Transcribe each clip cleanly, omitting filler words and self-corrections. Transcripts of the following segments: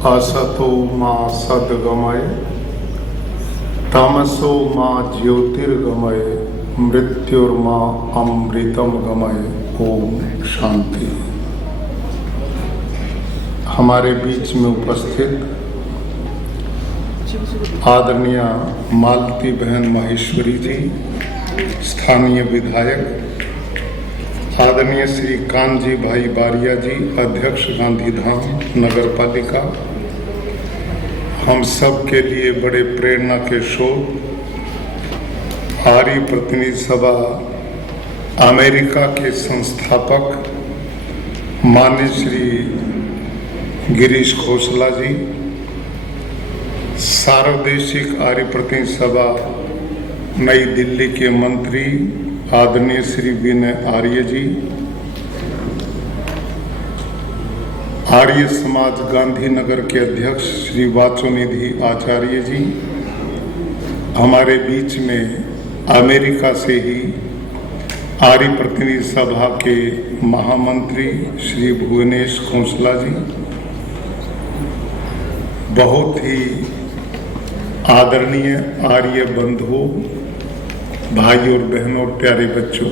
असतो मा सद्गमय तमसो मा ज्योतिर्गमय मृत्युर्मा अमृतम गमय। ओम शांति। हमारे बीच में उपस्थित आदरणीय मालती बहन माहेश्वरी जी, स्थानीय विधायक, आदरणीय श्री कानजी भाई बारिया जी, अध्यक्ष गांधीधाम नगर पालिका, हम सब के लिए बड़े प्रेरणा के स्रोत आर्य प्रतिनिधि सभा अमेरिका के संस्थापक माननीय श्री गिरीश खोसला जी, सार्वदेशिक आर्य प्रतिनिधि सभा नई दिल्ली के मंत्री आदरणीय श्री विनय आर्य जी, आर्य समाज गांधीनगर के अध्यक्ष श्री वाचोनिधि आचार्य जी, हमारे बीच में अमेरिका से ही आर्य प्रतिनिधि सभा के महामंत्री श्री भुवनेश खोसला जी, बहुत ही आदरणीय आर्य बंधुओं, भाई और बहनों और प्यारे बच्चों,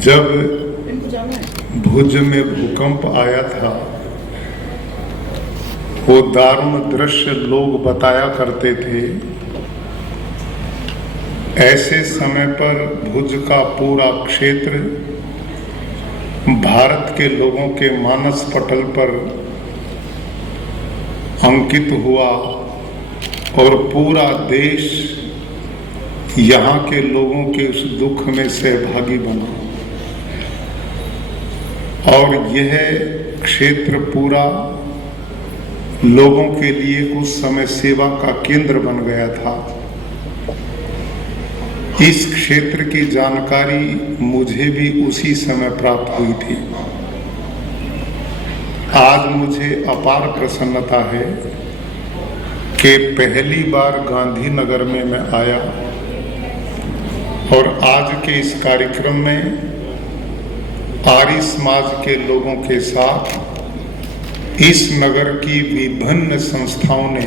जब भुज में भूकंप आया था, वो दारुण दृश्य लोग बताया करते थे। ऐसे समय पर भुज का पूरा क्षेत्र भारत के लोगों के मानस पटल पर अंकित हुआ और पूरा देश यहाँ के लोगों के उस दुख में सहभागी बना और यह क्षेत्र पूरा लोगों के लिए उस समय सेवा का केंद्र बन गया था। इस क्षेत्र की जानकारी मुझे भी उसी समय प्राप्त हुई थी। आज मुझे अपार प्रसन्नता है कि पहली बार गांधीनगर में मैं आया और आज के इस कार्यक्रम में आर्य समाज के लोगों के साथ इस नगर की विभिन्न संस्थाओं ने,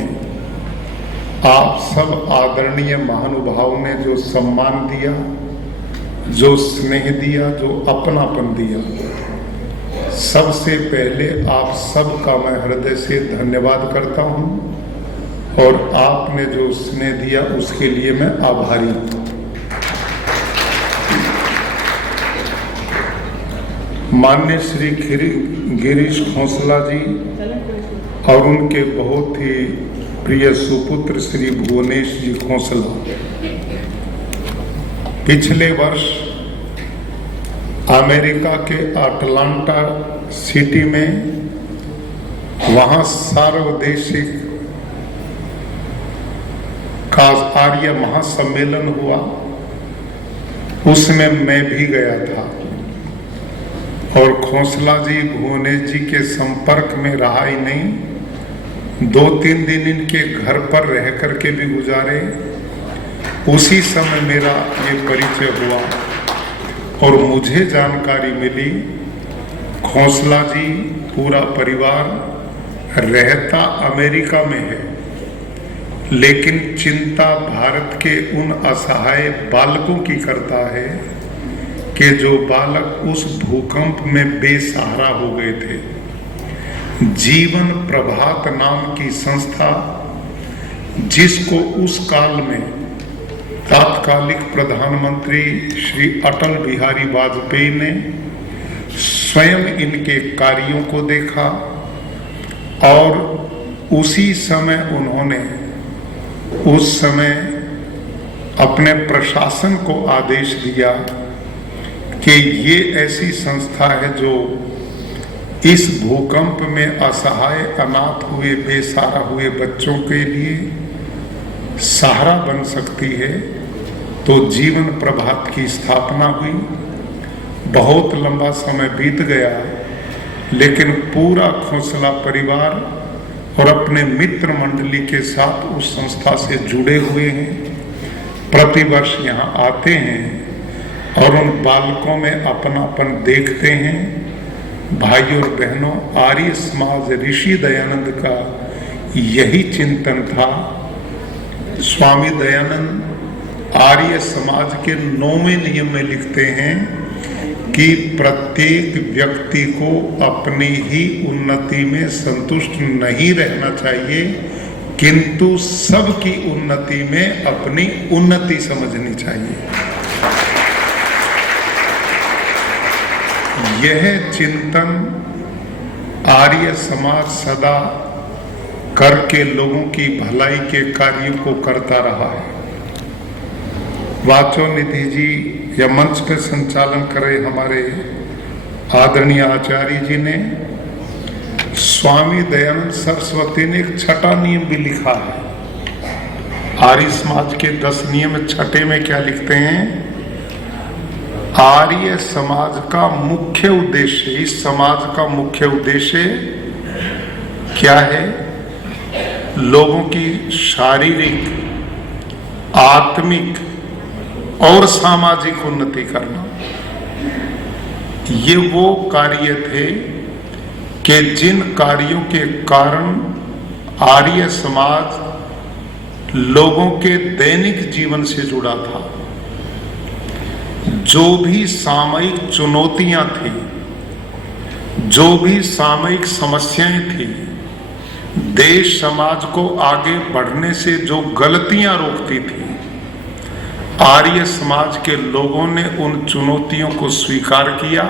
आप सब आदरणीय महानुभावों ने जो सम्मान दिया, जो स्नेह दिया, जो अपनापन दिया, सबसे पहले आप सबका मैं हृदय से धन्यवाद करता हूं और आपने जो स्नेह दिया उसके लिए मैं आभारी हूं। माननीय श्री गिरीश खोसला जी और उनके बहुत ही प्रिय सुपुत्र श्री भुवनेश जी खोसला पिछले वर्ष अमेरिका के अटलांटा सिटी में वहां सार्वदेशिक का आर्य महासम्मेलन हुआ, उसमें मैं भी गया था और खोसला जी भुवनेश जी के संपर्क में रहा ही नहीं, 2-3 दिन इनके घर पर रह करके भी गुजारे। उसी समय मेरा ये परिचय हुआ और मुझे जानकारी मिली खोसला जी पूरा परिवार रहता अमेरिका में है, लेकिन चिंता भारत के उन असहाय बालकों की करता है कि जो बालक उस भूकंप में बेसहारा हो गए थे। जीवन प्रभात नाम की संस्था, जिसको उस काल में तत्कालिक प्रधानमंत्री श्री अटल बिहारी वाजपेयी ने स्वयं इनके कार्यों को देखा और उसी समय उन्होंने उस समय अपने प्रशासन को आदेश दिया कि ये ऐसी संस्था है जो इस भूकंप में असहाय, अनाथ हुए, बेसहारा हुए बच्चों के लिए सहारा बन सकती है। तो जीवन प्रभात की स्थापना हुई। बहुत लंबा समय बीत गया, लेकिन पूरा खोसला परिवार और अपने मित्र मंडली के साथ उस संस्था से जुड़े हुए हैं। प्रतिवर्ष यहाँ आते हैं और उन बालकों में अपनापन देखते हैं भाइयों और बहनों, आर्य समाज ऋषि दयानंद का यही चिंतन था। स्वामी दयानंद आर्य समाज के 9वें नियम में लिखते हैं कि प्रत्येक व्यक्ति को अपनी ही उन्नति में संतुष्ट नहीं रहना चाहिए, किंतु सबकी उन्नति में अपनी उन्नति समझनी चाहिए। यह चिंतन आर्य समाज सदा करके लोगों की भलाई के कार्यों को करता रहा है। वाचो निधि जी या मंच पे संचालन करे हमारे आदरणीय आचार्य जी ने, स्वामी दयानंद सरस्वती ने एक छठा नियम भी लिखा है। आर्य समाज के 10 नियम, छठे में क्या लिखते हैं? आर्य समाज का मुख्य उद्देश्य, इस समाज का मुख्य उद्देश्य क्या है? लोगों की शारीरिक, आत्मिक और सामाजिक उन्नति करना। ये वो कार्य थे कि जिन कार्यों के कारण आर्य समाज लोगों के दैनिक जीवन से जुड़ा था। जो भी सामयिक चुनौतियां थी, जो भी सामयिक समस्याएं थी, देश समाज को आगे बढ़ने से जो गलतियां रोकती थी, आर्य समाज के लोगों ने उन चुनौतियों को स्वीकार किया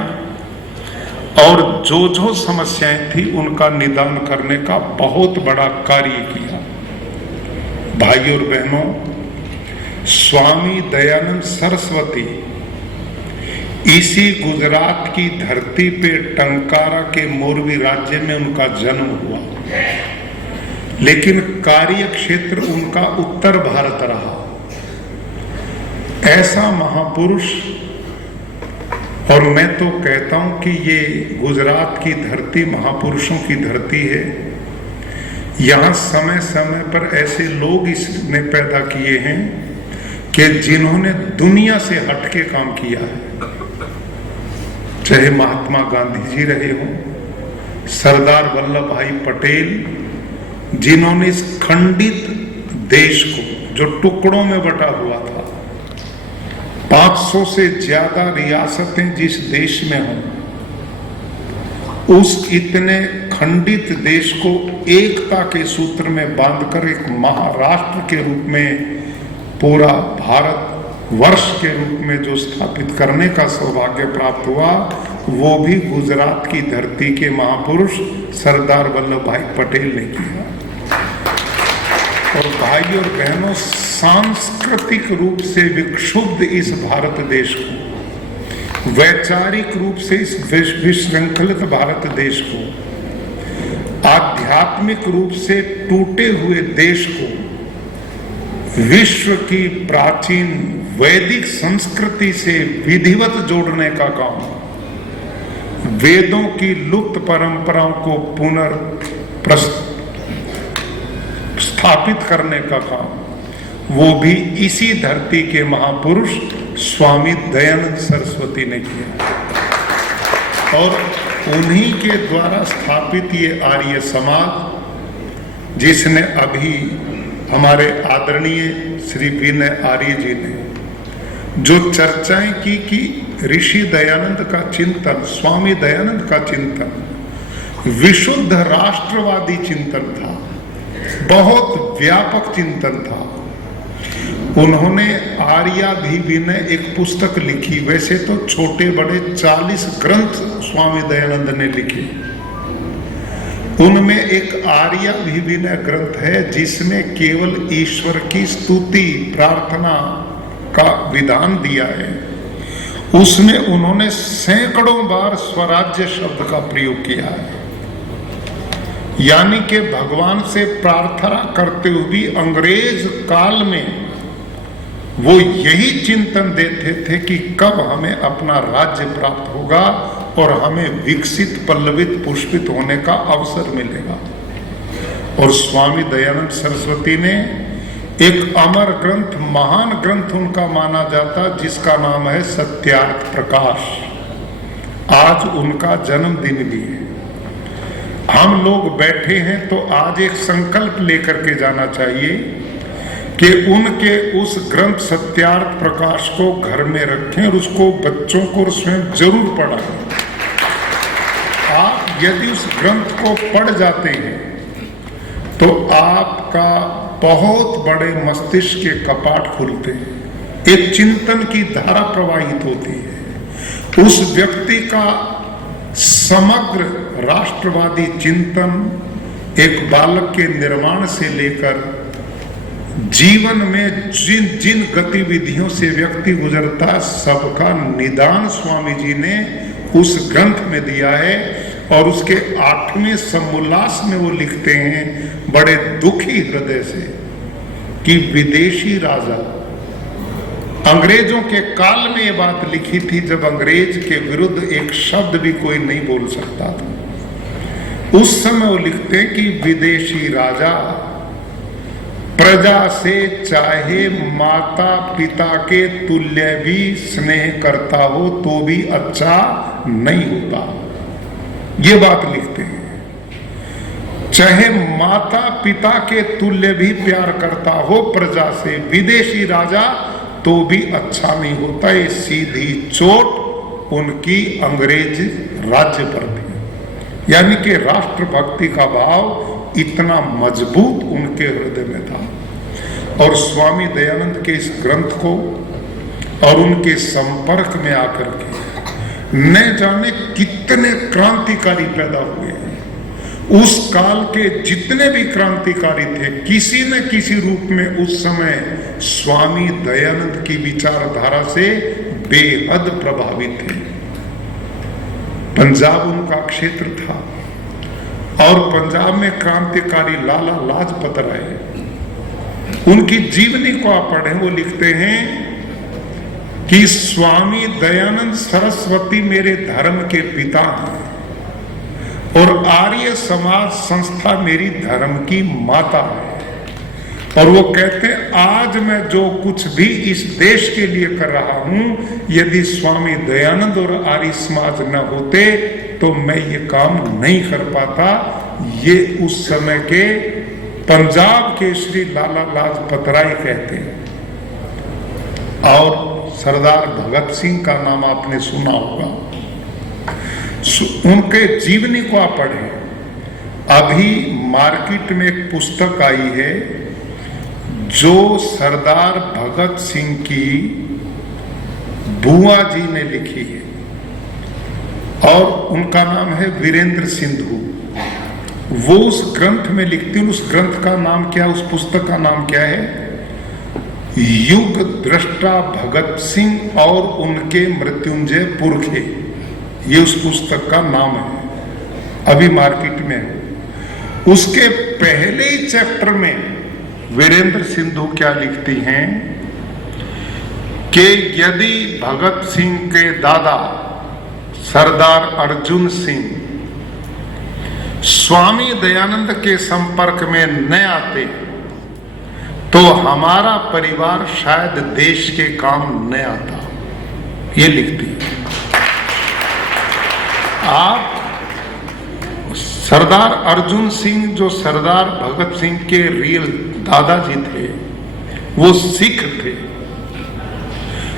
और जो जो समस्याएं थी उनका निदान करने का बहुत बड़ा कार्य किया। भाइयों और बहनों, स्वामी दयानंद सरस्वती इसी गुजरात की धरती पे टंकारा के मोरबी राज्य में उनका जन्म हुआ, लेकिन कार्य क्षेत्र उनका उत्तर भारत रहा। ऐसा महापुरुष, और मैं तो कहता हूं कि ये गुजरात की धरती महापुरुषों की धरती है। यहां समय समय पर ऐसे लोग इसने पैदा किए हैं कि जिन्होंने दुनिया से हटके काम किया है। चाहे महात्मा गांधी जी रहे हों, सरदार वल्लभ भाई पटेल, जिन्होंने इस खंडित देश को, जो टुकड़ों में बटा हुआ था, 500 से ज्यादा रियासतें जिस देश में हों, उस इतने खंडित देश को एकता के सूत्र में बांधकर एक महाराष्ट्र के रूप में, पूरा भारत वर्ष के रूप में जो स्थापित करने का सौभाग्य प्राप्त हुआ, वो भी गुजरात की धरती के महापुरुष सरदार वल्लभ भाई पटेल ने किया। और भाइयों और बहनों, सांस्कृतिक रूप से विक्षुब्ध इस भारत देश को, वैचारिक रूप से इस विश्रृंखलित भारत देश को, आध्यात्मिक रूप से टूटे हुए देश को विश्व की प्राचीन वैदिक संस्कृति से विधिवत जोड़ने का काम, वेदों की लुप्त परंपराओं को स्थापित करने का काम, वो भी इसी धरती के महापुरुष स्वामी दयानंद सरस्वती ने किया। और उन्हीं के द्वारा स्थापित ये आर्य समाज, जिसने अभी हमारे आदरणीय श्री विनय आर्य जी ने जो चर्चाएं की कि ऋषि दयानंद का चिंतन, स्वामी दयानंद का चिंतन विशुद्ध राष्ट्रवादी चिंतन था, बहुत व्यापक चिंतन था। उन्होंने आर्याभिविनय एक पुस्तक लिखी। वैसे तो छोटे बड़े 40 ग्रंथ स्वामी दयानंद ने लिखे, उनमें एक आर्याभिविनय ग्रंथ है जिसमें केवल ईश्वर की स्तुति प्रार्थना का विधान दिया है। उसमें उन्होंने सैकड़ों बार स्वराज्य शब्द का प्रयोग किया है, यानी कि भगवान से प्रार्थना करते हुए भी अंग्रेज काल में वो यही चिंतन देते थे कि कब हमें अपना राज्य प्राप्त होगा और हमें विकसित, पल्लवित, पुष्पित होने का अवसर मिलेगा। और स्वामी दयानंद सरस्वती ने एक अमर ग्रंथ, महान ग्रंथ उनका माना जाता, जिसका नाम है सत्यार्थ प्रकाश। आज उनका जन्मदिन भी है। हम लोग बैठे हैं तो आज एक संकल्प लेकर के जाना चाहिए कि उनके उस ग्रंथ सत्यार्थ प्रकाश को घर में रखें और उसको बच्चों को स्वयं जरूर पढ़ाएं। आप यदि उस ग्रंथ को पढ़ जाते हैं तो आपका बहुत बड़े मस्तिष्क के कपाट खुलते हैं, एक चिंतन की धारा प्रवाहित होती है। उस व्यक्ति का समग्र राष्ट्रवादी चिंतन एक बालक के निर्माण से लेकर जीवन में जिन जिन गतिविधियों से व्यक्ति गुजरता, सबका निदान स्वामी जी ने उस ग्रंथ में दिया है। और उसके 8वें समोल्लास में वो लिखते हैं बड़े दुखी हृदय से कि विदेशी राजा, अंग्रेजों के काल में ये बात लिखी थी जब अंग्रेज के विरुद्ध एक शब्द भी कोई नहीं बोल सकता था। उस समय वो लिखते हैं कि विदेशी राजा प्रजा से चाहे माता पिता के तुल्य भी स्नेह करता हो तो भी अच्छा नहीं होता। ये बात लिखते हैं, चाहे माता पिता के तुल्य भी प्यार करता हो प्रजा से विदेशी राजा तो भी अच्छा नहीं होता। ये सीधी चोट उनकी अंग्रेज राज्य पर थी, यानी कि राष्ट्रभक्ति का भाव इतना मजबूत उनके हृदय में था। और स्वामी दयानंद के इस ग्रंथ को और उनके संपर्क में आकर के न जाने कितने क्रांतिकारी पैदा हुए हैं। उस काल के जितने भी क्रांतिकारी थे किसी न किसी रूप में उस समय स्वामी दयानंद की विचारधारा से बेहद प्रभावित थे। पंजाब उनका क्षेत्र था और पंजाब में क्रांतिकारी लाला लाजपत राय, उनकी जीवनी को आप पढ़ें, वो लिखते हैं कि स्वामी दयानंद सरस्वती मेरे धर्म के पिता हैं और आर्य समाज संस्था मेरी धर्म की माता है। और वो कहते हैं आज मैं जो कुछ भी इस देश के लिए कर रहा हूं, यदि स्वामी दयानंद और आर्य समाज न होते तो मैं ये काम नहीं कर पाता। ये उस समय के पंजाब के श्री लाला लाजपत राय कहते हैं। और सरदार भगत सिंह का नाम आपने सुना होगा, उनके जीवनी को आप पढ़ें। अभी मार्केट में एक पुस्तक आई है जो सरदार भगत सिंह की बुआ जी ने लिखी है और उनका नाम है वीरेंद्र सिंधु। वो उस ग्रंथ में लिखती हैं, उस ग्रंथ का नाम क्या, उस पुस्तक का नाम क्या है? युग दृष्टा भगत सिंह और उनके मृत्युंजय पुरखे, ये उस पुस्तक का नाम है, अभी मार्केट में है। उसके पहले ही चैप्टर में वीरेंद्र सिंधु क्या लिखती हैं कि यदि भगत सिंह के दादा सरदार अर्जुन सिंह स्वामी दयानंद के संपर्क में न आते तो हमारा परिवार शायद देश के काम न आता, ये लिखती है। आप सरदार अर्जुन सिंह जो सरदार भगत सिंह के रियल दादाजी थे, वो सिख थे,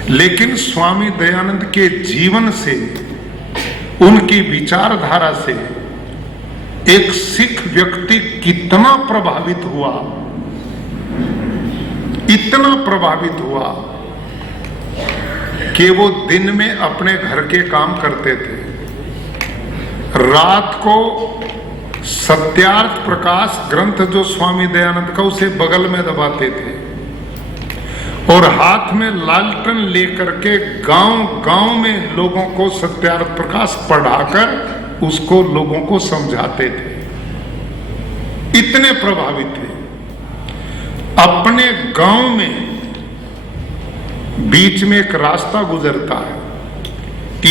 लेकिन स्वामी दयानंद के जीवन से, उनकी विचारधारा से एक सिख व्यक्ति कितना प्रभावित हुआ, इतना प्रभावित हुआ कि वो दिन में अपने घर के काम करते थे, रात को सत्यार्थ प्रकाश ग्रंथ जो स्वामी दयानंद का उसे बगल में दबाते थे और हाथ में लालटेन लेकर के गांव-गांव में लोगों को सत्यार्थ प्रकाश पढ़ाकर उसको लोगों को समझाते थे। इतने प्रभावित थे। अपने गांव में बीच में एक रास्ता गुजरता है,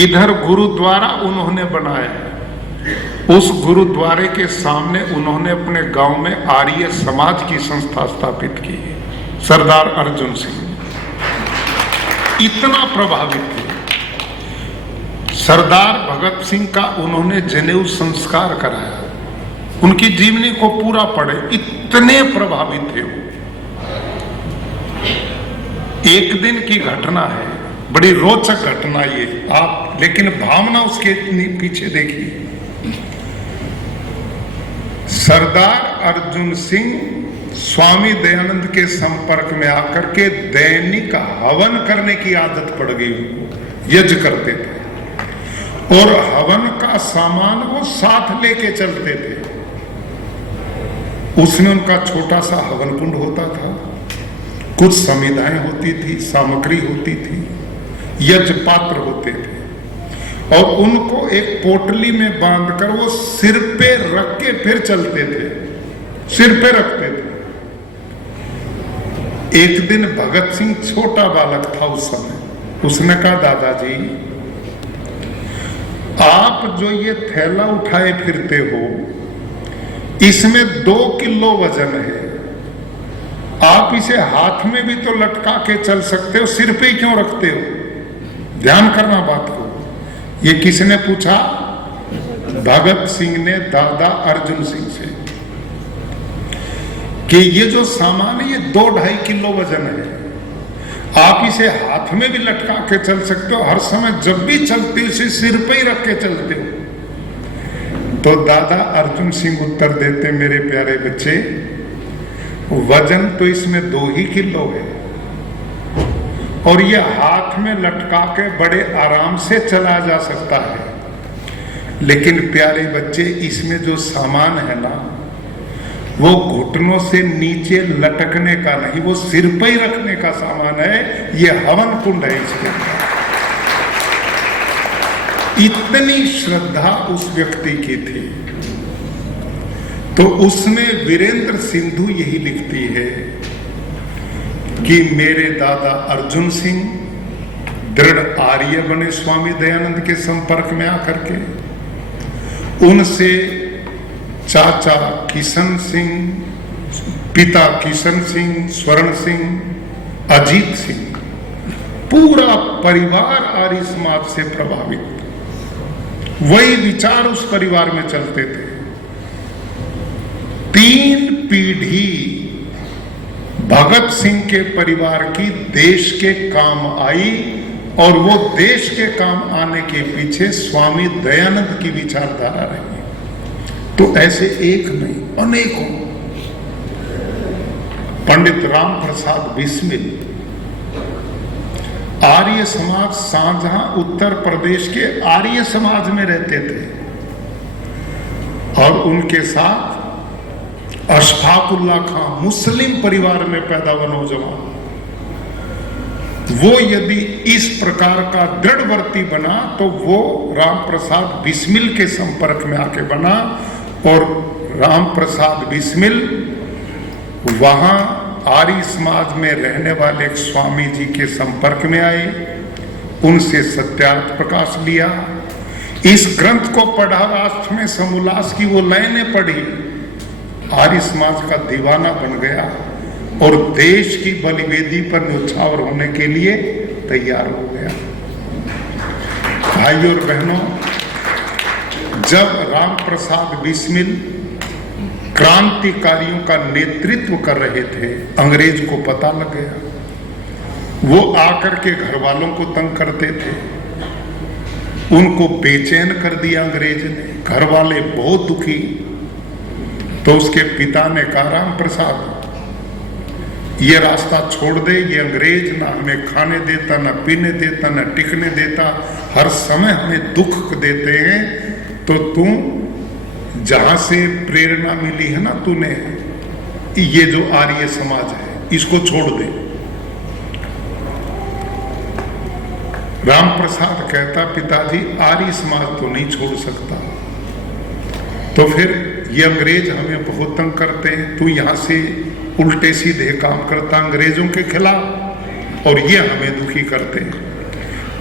इधर गुरुद्वारा उन्होंने बनाया है, उस गुरुद्वारे के सामने उन्होंने अपने गांव में आर्य समाज की संस्था स्थापित की, सरदार अर्जुन सिंह। इतना प्रभावित थे। सरदार भगत सिंह का उन्होंने जनेऊ संस्कार कराया। उनकी जीवनी को पूरा पढ़े, इतने प्रभावित थे वो। एक दिन की घटना है, बड़ी रोचक घटना ये, आप लेकिन भावना उसके पीछे देखिए। सरदार अर्जुन सिंह स्वामी दयानंद के संपर्क में आकर के दैनिक हवन करने की आदत पड़ गई उनको। यज्ञ करते थे और हवन का सामान वो साथ लेके चलते थे। उसमें उनका छोटा सा हवन कुंड होता था, कुछ समिधाएं होती थी, सामग्री होती थी, यज्ञ पात्र होते थे और उनको एक पोटली में बांधकर वो सिर पे रख के फिर चलते थे, सिर पे रखते थे। एक दिन भगत सिंह छोटा बालक था उस समय, उसने कहा दादाजी आप जो ये थैला उठाए फिरते हो इसमें 2 किलो वजन है, आप इसे हाथ में भी तो लटका के चल सकते हो, सिर पे क्यों रखते हो? ध्यान करना बात को। ये किसने पूछा? भगत सिंह ने दादा अर्जुन सिंह से कि ये जो सामान है ये 2-2.5 किलो वजन है, आप इसे हाथ में भी लटका के चल सकते हो, हर समय जब भी चलते हो इसे सिर पे ही रख के चलते हो। तो दादा अर्जुन सिंह उत्तर देते, मेरे प्यारे बच्चे वजन तो इसमें 2 ही किलो है और ये हाथ में लटका के बड़े आराम से चला जा सकता है, लेकिन प्यारे बच्चे इसमें जो सामान है ना वो घुटनों से नीचे लटकने का नहीं, वो सिर पे ही रखने का सामान है, ये हवन कुंड है इसके अंदर। इतनी श्रद्धा उस व्यक्ति की थी। तो उसमें वीरेंद्र सिंधु यही लिखती है कि मेरे दादा अर्जुन सिंह दृढ़ आर्य बने स्वामी दयानंद के संपर्क में आकर के, उनसे चाचा किशन सिंह, पिता किशन सिंह, स्वर्ण सिंह, अजीत सिंह, पूरा परिवार आर्य समाज से प्रभावित, वही विचार उस परिवार में चलते थे। 3 पीढ़ी भगत सिंह के परिवार की देश के काम आई और वो देश के काम आने के पीछे स्वामी दयानंद की विचारधारा रही। तो ऐसे एक नहीं अनेकों। पंडित राम प्रसाद बिस्मिल आर्य समाज शाहजहां उत्तर प्रदेश के आर्य समाज में रहते थे और उनके साथ अशफाकुल्ला खां मुस्लिम परिवार में पैदा हुआ नौजवान, वो यदि इस प्रकार का दृढ़वर्ती बना तो वो राम प्रसाद बिस्मिल के संपर्क में आके बना और राम प्रसाद बिस्मिल वहां आर्य समाज में रहने वाले एक स्वामी जी के संपर्क में आए, उनसे सत्यार्थ प्रकाश लिया, इस ग्रंथ को पढ़ा, राष्ट्र में समोल्लास की वो लाइनें पढ़ी, आर्य समाज का दीवाना बन गया और देश की बलिवेदी पर न्यौछावर होने के लिए तैयार हो गया। भाइयों और बहनों, जब राम प्रसाद बिस्मिल क्रांतिकारियों का नेतृत्व कर रहे थे, अंग्रेज को पता लग गया। वो आकर के घर वालों को तंग करते थे, उनको बेचैन कर दिया अंग्रेज ने, घर वाले बहुत दुखी। तो उसके पिता ने कहा राम प्रसाद ये रास्ता छोड़ दे, ये अंग्रेज ना हमें खाने देता, ना पीने देता, ना टिकने देता, हर समय हमें दुख देते हैं, तो तू जहां से प्रेरणा मिली है ना तूने, ये जो आर्य समाज है इसको छोड़ दे। राम प्रसाद कहता पिताजी आर्य समाज तो नहीं छोड़ सकता, तो फिर ये अंग्रेज हमें बहुत तंग करते हैं, तू यहां से उल्टे सीधे काम करता अंग्रेजों के खिलाफ और ये हमें दुखी करते हैं।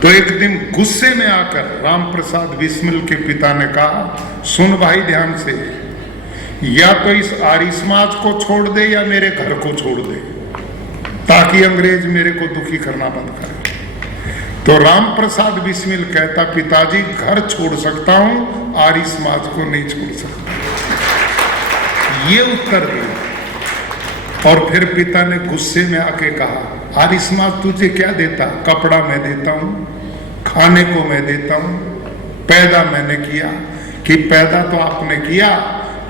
तो एक दिन गुस्से में आकर राम प्रसाद बिस्मिल के पिता ने कहा सुन भाई ध्यान से, या तो इस आर्य समाज को छोड़ दे या मेरे घर को छोड़ दे, ताकि अंग्रेज मेरे को दुखी करना बंद करे। तो राम प्रसाद बिस्मिल कहता, पिताजी घर छोड़ सकता हूं, आर्य समाज को नहीं छोड़ सकता। ये उत्तर दिया। और फिर पिता ने गुस्से में आके कहा, आर्य समाज तुझे क्या देता? कपड़ा मैं देता हूं, खाने को मैं देता हूं, पैदा मैंने किया। कि पैदा तो आपने किया,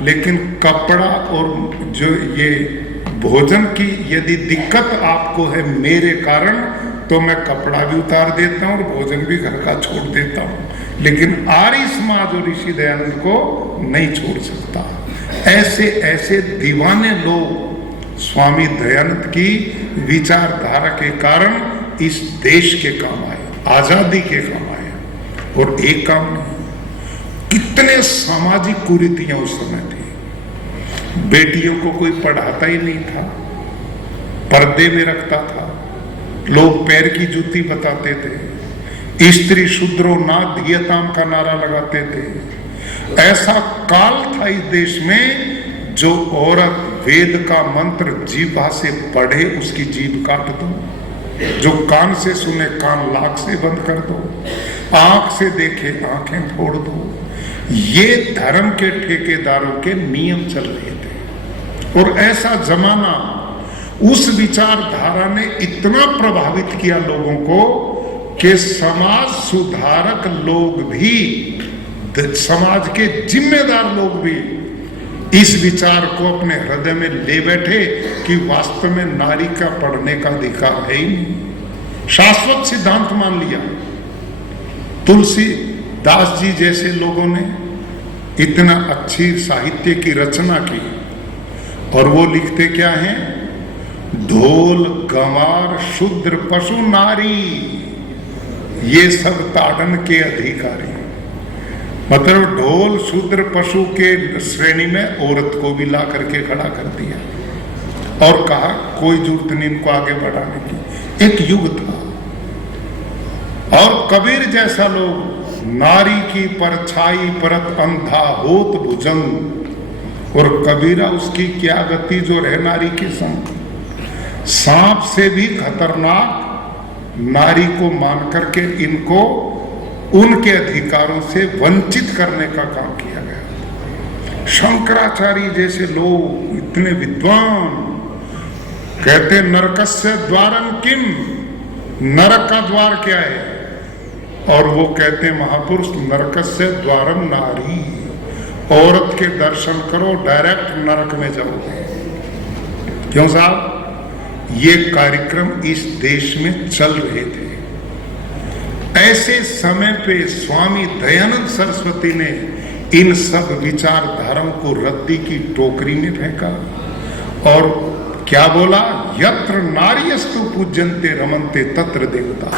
लेकिन कपड़ा और जो ये भोजन की यदि दिक्कत आपको है मेरे कारण, तो मैं कपड़ा भी उतार देता हूं और भोजन भी घर का छोड़ देता हूं, लेकिन आर्य समाज और ऋषि दयानंद को नहीं छोड़ सकता। ऐसे ऐसे दीवाने लोग स्वामी दयानंद की विचारधारा के कारण इस देश के काम आए, आजादी के काम आए। और एक काम नहीं, कितने सामाजिक कुरीतियां उस समय थी। बेटियों को कोई पढ़ाता ही नहीं था, पर्दे में रखता था, लोग पैर की जूती बताते थे, स्त्री शूद्रो ना धियताम का नारा लगाते थे। ऐसा काल था इस देश में, जो औरत वेद का मंत्र जीभा से पढ़े उसकी जीभ काट दो, जो कान से सुने कान लाख से बंद कर दो, आंख से देखे आंखें फोड़ दो। ये धर्म के ठेकेदारों के नियम चल रहे थे। और ऐसा जमाना, उस विचारधारा ने इतना प्रभावित किया लोगों को कि समाज सुधारक लोग भी, समाज के जिम्मेदार लोग भी इस विचार को अपने हृदय में ले बैठे कि वास्तव में नारी का पढ़ने का अधिकार है ही नहीं। शाश्वत सिद्धांत मान लिया। तुलसीदास जी जैसे लोगों ने इतना अच्छी साहित्य की रचना की, और वो लिखते क्या हैं? ढोल गंवार शूद्र पशु नारी, ये सब ताड़न के अधिकारी। मतलब ढोल शूद्र पशु के श्रेणी में औरत को भी ला करके खड़ा कर दिया और कहा कोई जरूरत नहीं इनको आगे बढ़ाने की। एक युग था। और कबीर जैसा लोग, नारी की परछाई परत अंधा होत भुजंग, और कबीरा उसकी क्या गति जो रहे नारी के संग। सांप से भी खतरनाक नारी को मान करके इनको उनके अधिकारों से वंचित करने का काम किया गया। शंकराचार्य जैसे लोग इतने विद्वान कहते नरकस्य द्वारम किम, नरक का द्वार क्या है? और वो कहते महापुरुष नरकस्य द्वारम नारी, औरत के दर्शन करो डायरेक्ट नरक में जाओगे। क्यों साहब? ये कार्यक्रम इस देश में चल रहे थे। ऐसे समय पे स्वामी दयानंद सरस्वती ने इन सब विचारधाराओं को रद्दी की टोकरी में फेंका और क्या बोला? यत्र नार्यस्तु पूज्यन्ते रमन्ते तत्र देवता।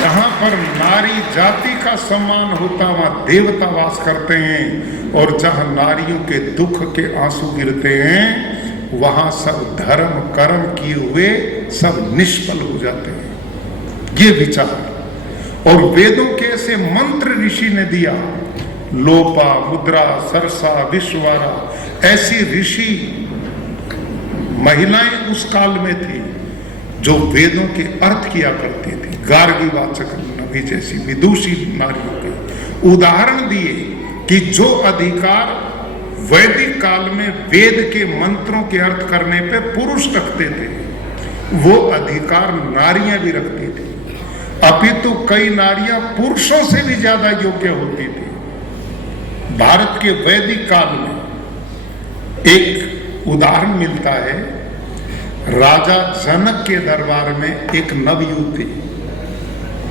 जहां पर नारी जाति का सम्मान होता वहां देवता वास करते हैं, और जहां नारियों के दुख के आंसू गिरते हैं वहां सब धर्म कर्म किए हुए सब निष्फल हो जाते हैं। ये विचार। और वेदों के ऐसे मंत्र ऋषि ने दिया, लोपा मुद्रा सरसा विश्ववारा, ऐसी ऋषि महिलाएं उस काल में थी जो वेदों के अर्थ किया करती थी। गार्गी वाचक नबी जैसी विदुषी नारियों के उदाहरण दिए कि जो अधिकार वैदिक काल में वेद के मंत्रों के अर्थ करने पे पुरुष रखते थे, वो अधिकार नारियां भी रखती थी। अपितु कई नारियां पुरुषों से भी ज्यादा योग्य होती थी। भारत के वैदिक काल में एक उदाहरण मिलता है। राजा जनक के दरबार में एक नवयुवती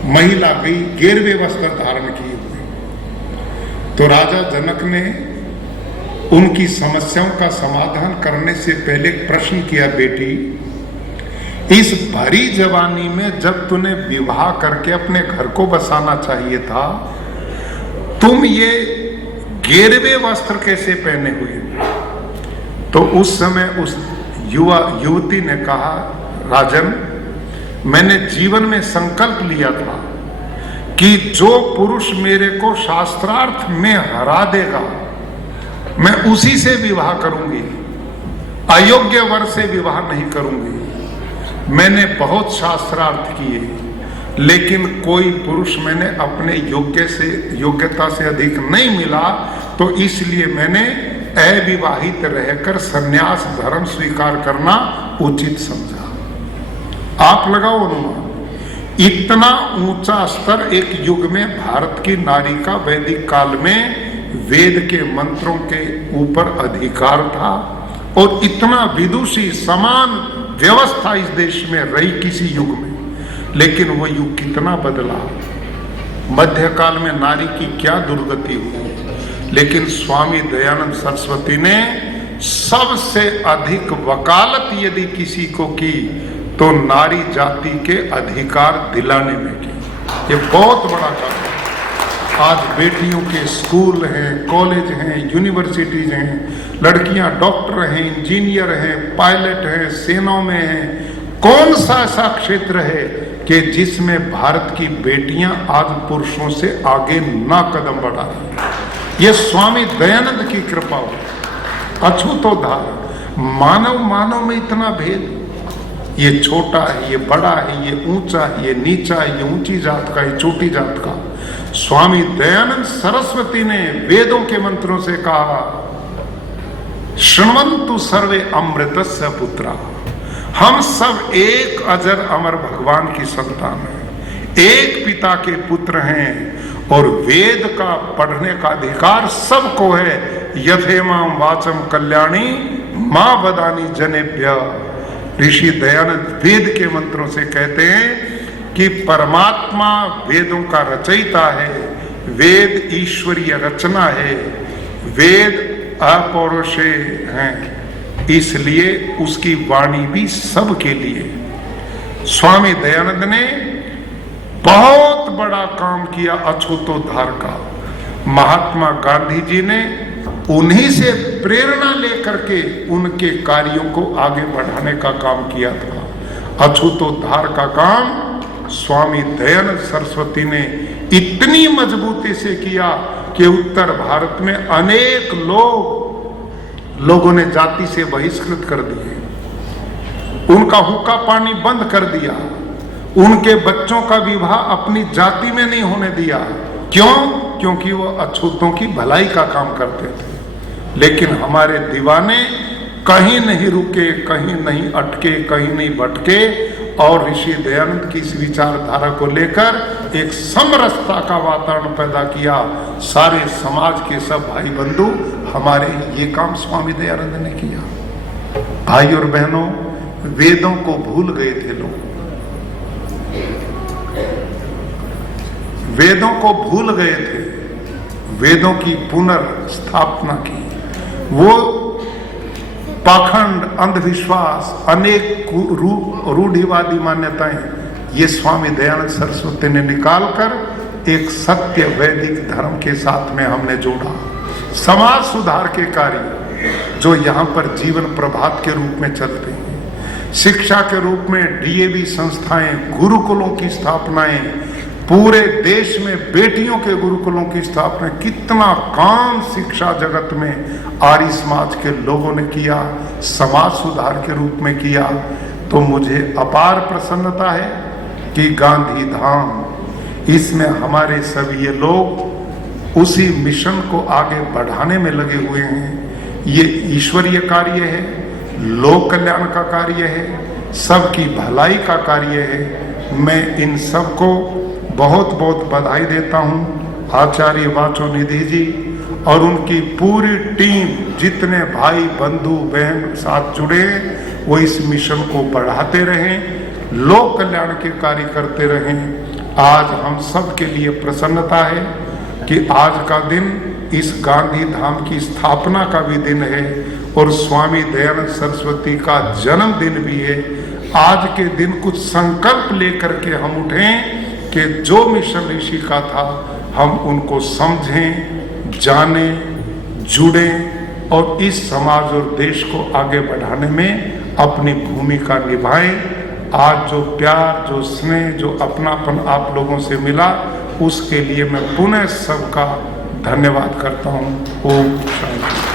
महिला गई, गेरवे वस्त्र धारण किए हुए। तो राजा जनक ने उनकी समस्याओं का समाधान करने से पहले एक प्रश्न किया, बेटी इस भरी जवानी में जब तूने विवाह करके अपने घर को बसाना चाहिए था, तुम ये गेरवे वस्त्र कैसे पहने हुए? तो उस समय उस युवती ने कहा, राजन मैंने जीवन में संकल्प लिया था कि जो पुरुष मेरे को शास्त्रार्थ में हरा देगा मैं उसी से विवाह करूंगी, अयोग्य वर से विवाह नहीं करूंगी। मैंने बहुत शास्त्रार्थ किए, लेकिन कोई पुरुष मैंने अपने योग्यता से अधिक नहीं मिला, तो इसलिए मैंने अविवाहित रहकर संन्यास धर्म स्वीकार करना उचित समझा। आप लगाओ अनुमान, इतना ऊंचा स्तर एक युग में भारत की नारी का वैदिक काल में वेद के मंत्रों के ऊपर अधिकार था, और इतना विदुषी समान व्यवस्था इस देश में रही किसी युग में। लेकिन वो युग कितना बदला, मध्यकाल में नारी की क्या दुर्गति हुई। लेकिन स्वामी दयानंद सरस्वती ने सबसे अधिक वकालत यदि किसी को की तो नारी जाति के अधिकार दिलाने में की। ये बहुत बड़ा काम है। आज बेटियों के स्कूल हैं, कॉलेज हैं, यूनिवर्सिटीज हैं, लड़कियां डॉक्टर हैं, इंजीनियर हैं, पायलट हैं, सेनाओं में हैं। कौन सा ऐसा क्षेत्र है कि जिसमें भारत की बेटियां आज पुरुषों से आगे ना कदम बढ़ा रही। ये स्वामी दयानंद की कृपा हो, अछूतोद्धार। मानव में इतना भेद, ये छोटा है, ये बड़ा है, ये ऊंचा है, ये नीचा है, ये ऊंची जात का, ये छोटी जात का। स्वामी दयानंद सरस्वती ने वेदों के मंत्रों से कहा, शृण्वन्तु सर्वे अमृतस्य पुत्रा। हम सब एक अजर अमर भगवान की संतान हैं, एक पिता के पुत्र हैं, और वेद का पढ़ने का अधिकार सबको है। यथेमाम वाचम कल्याणी मां वदानी जनेभ्य। ऋषि दयानंद वेद के मंत्रों से कहते हैं कि परमात्मा वेदों का रचयिता है, वेद ईश्वरीय रचना है, वेद अपौरुषे हैं, इसलिए उसकी वाणी भी सबके लिए। स्वामी दयानंद ने बहुत बड़ा काम किया अछूतोद्धार का। महात्मा गांधी जी ने उन्हीं से प्रेरणा लेकर के उनके कार्यों को आगे बढ़ाने का काम किया था। अछूतोद्धार का काम स्वामी दयानंद सरस्वती ने इतनी मजबूती से किया कि उत्तर भारत में अनेक लोगों ने जाति से बहिष्कृत कर दिए, उनका हुक्का पानी बंद कर दिया, उनके बच्चों का विवाह अपनी जाति में नहीं होने दिया। क्यों? क्योंकि वो अछूतों की भलाई का काम करते थे। लेकिन हमारे दीवाने कहीं नहीं रुके, कहीं नहीं अटके, कहीं नहीं भटके, और ऋषि दयानंद की इस विचारधारा को लेकर एक समरसता का वातावरण पैदा किया। सारे समाज के सब भाई बंधु हमारे ये काम स्वामी दयानंद ने किया। भाई और बहनों, वेदों को भूल गए थे लोग, वेदों को भूल गए थे, वेदों की पुनर्स्थापना की। वो पाखंड, अंधविश्वास, अनेक रूढ़िवादी मान्यताएं, ये स्वामी दयानंद सरस्वती ने निकालकर एक सत्य वैदिक धर्म के साथ में हमने जोड़ा। समाज सुधार के कार्य जो यहाँ पर जीवन प्रभात के रूप में चलते हैं, शिक्षा के रूप में डीएवी संस्थाएं, गुरुकुलों की स्थापनाएं, पूरे देश में बेटियों के गुरुकुलों की स्थापना, कितना काम शिक्षा जगत में आर्य समाज के लोगों ने किया, समाज सुधार के रूप में किया। तो मुझे अपार प्रसन्नता है कि गांधी धाम, इसमें हमारे सभी ये लोग उसी मिशन को आगे बढ़ाने में लगे हुए हैं। ये ईश्वरीय कार्य है, लोक कल्याण का कार्य है, सबकी भलाई का कार्य है। मैं इन सबको बहुत बहुत बधाई देता हूँ। आचार्य वाचो निधि जी और उनकी पूरी टीम, जितने भाई बंधु बहन साथ जुड़े, वो इस मिशन को बढ़ाते रहें, लोक कल्याण के कार्य करते रहें। आज हम सब के लिए प्रसन्नता है कि आज का दिन इस गांधी धाम की स्थापना का भी दिन है और स्वामी दयानंद सरस्वती का जन्मदिन भी है। आज के दिन कुछ संकल्प लेकर के हम उठें कि जो मिशन ऋषि का था हम उनको समझें, जानें, जुड़ें और इस समाज और देश को आगे बढ़ाने में अपनी भूमिका निभाएं। आज जो प्यार, जो स्नेह, जो अपनापन आप लोगों से मिला, उसके लिए मैं पुनः सबका धन्यवाद करता हूँ। ओम शांति।